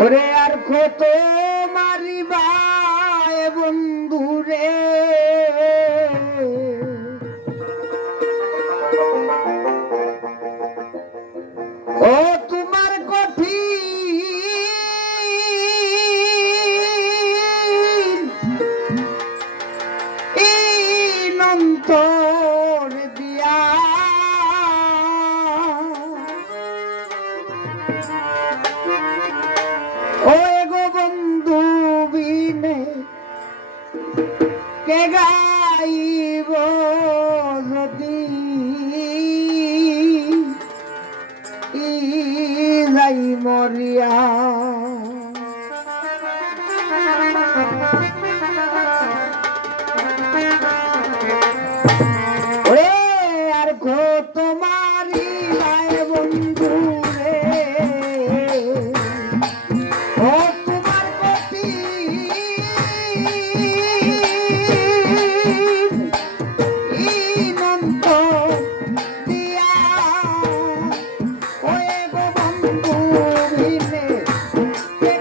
ওরে আর কত মারিবা বন্ধুরে ও তোমার কঠিন অন্তর দিয়া ও গো বন্ধু বিনে কে গাইব যদি যাই মরিয়া ওরে আর কত মারিবায় বন্ধু রে ও তোমার কঠিন অন্তর দিয়া ওরে গো বন্ধু বিনে কে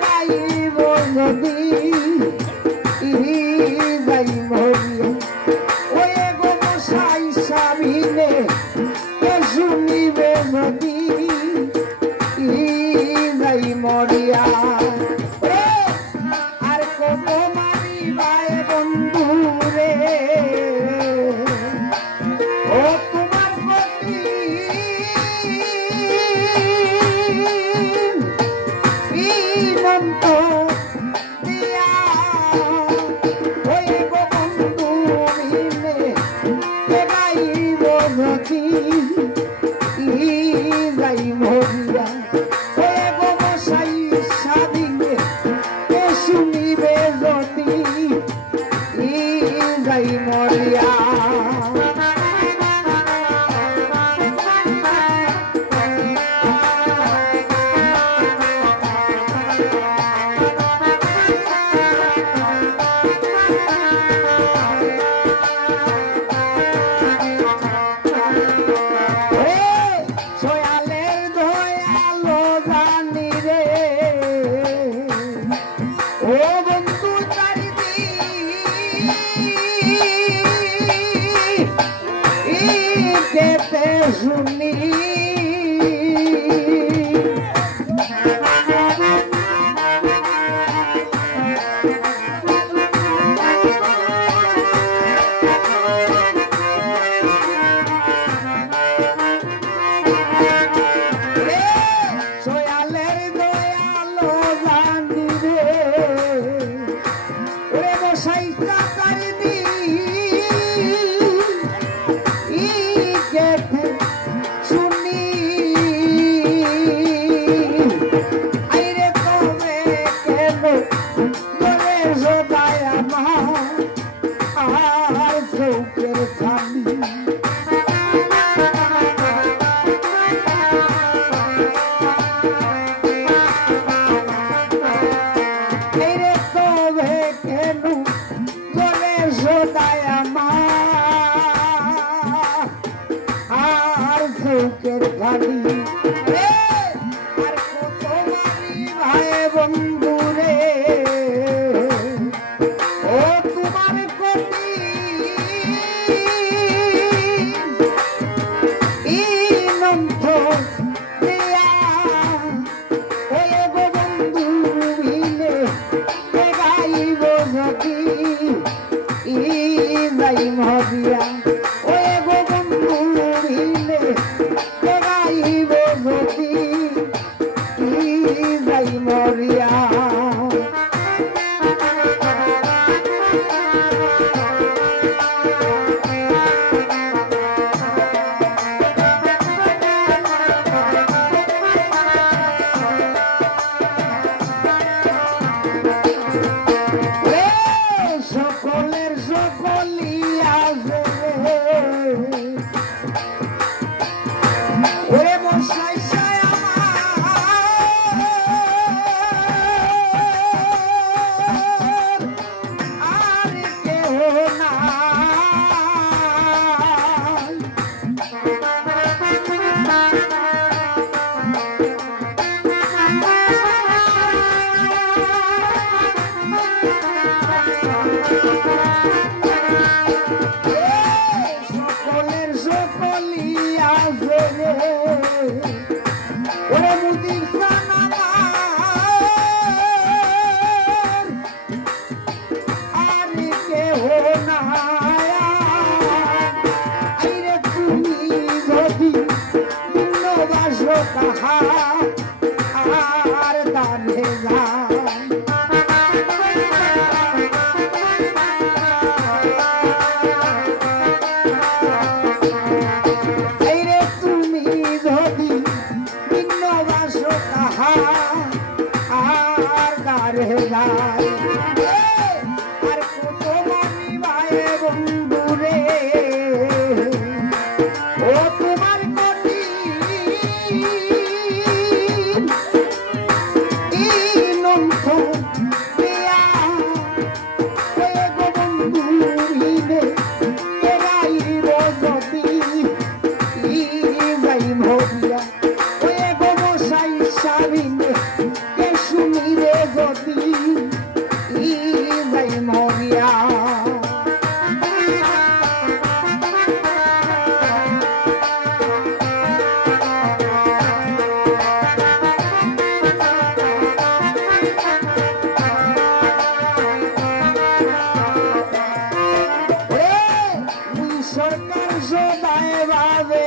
ওরে মুদির আর কেহ না আইরে তুমি যদি ভালোবাসো তাহা আর দানে যায় আর দারে যায় আর কত মানি ভাই বন্ধু রে ও তোমার কটি নন্থ দেয়া ওই গো বন্ধু রে এরাই রজতি যাই মরিয়া ওই গো মশাই সাবিনে শুনিরে গতি যাই মরিয়া সরকার সদায় ভাবে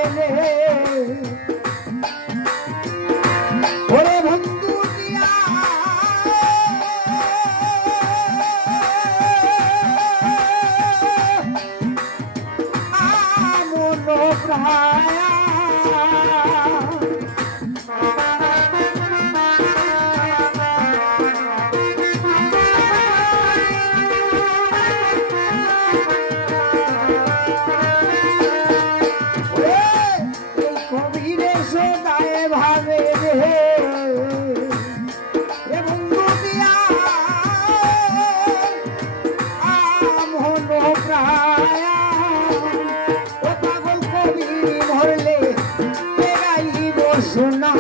ওরে বন্ধু দিয়া মন প্রায় কবিরে সদায় ভাবে রে বন্ধু দিয়া মন প্রায় ও পাগল কবি মরলে বেড়াইব শোনা